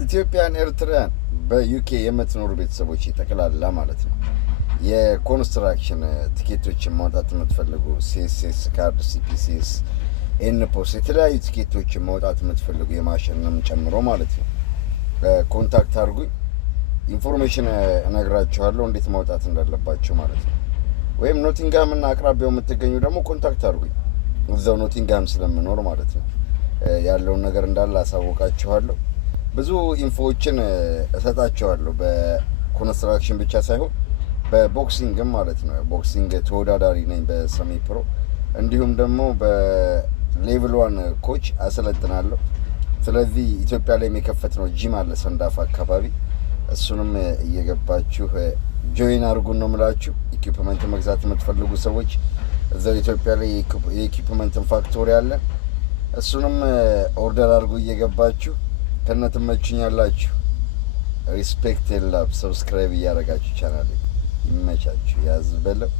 ኢትዮጵያን ኤርትራን በዩኬ የምትኖሩ ቤተሰቦች ጠቅላላ ማለት ነው የኮንስትራክሽን ቲኬቶችን ማውጣት የምትፈልጉ ሲኤስኤስ ካርድ፣ ሲፒሲኤስ፣ ኤንፖስ የተለያዩ ቲኬቶችን ማውጣት የምትፈልጉ የማሽንም ጨምሮ ማለት ነው ኮንታክት አድርጉኝ። ኢንፎርሜሽን እነግራችኋለሁ እንዴት ማውጣት እንዳለባችሁ ማለት ነው። ወይም ኖቲንጋም እና አቅራቢያው የምትገኙ ደግሞ ኮንታክት አድርጉኝ። እዛው ኖቲንጋም ስለምኖር ማለት ነው ያለውን ነገር እንዳለ አሳውቃችኋለሁ። ብዙ ኢንፎዎችን እሰጣችኋለሁ በኮንስትራክሽን ብቻ ሳይሆን በቦክሲንግም ማለት ነው። ቦክሲንግ ተወዳዳሪ ነኝ በሰሚ ፕሮ፣ እንዲሁም ደግሞ በሌቭል 1 ኮች አሰለጥናለሁ። ስለዚህ ኢትዮጵያ ላይ የከፈት ነው ጂም አለ ሰንዳፋ አካባቢ፣ እሱንም እየገባችሁ ጆይን አድርጉን ነው የምላችሁ። ኢኩፕመንት መግዛት የምትፈልጉ ሰዎች እዛው ኢትዮጵያ ላይ የኢኩፕመንትን ፋክቶሪ አለ፣ እሱንም ኦርደር አድርጉ እየገባችሁ ከነትመቹኛላችሁ። ሪስፔክት የላብ ሰብስክራይብ እያደረጋችሁ ቻናል ይመቻችሁ። ያዝ በለው።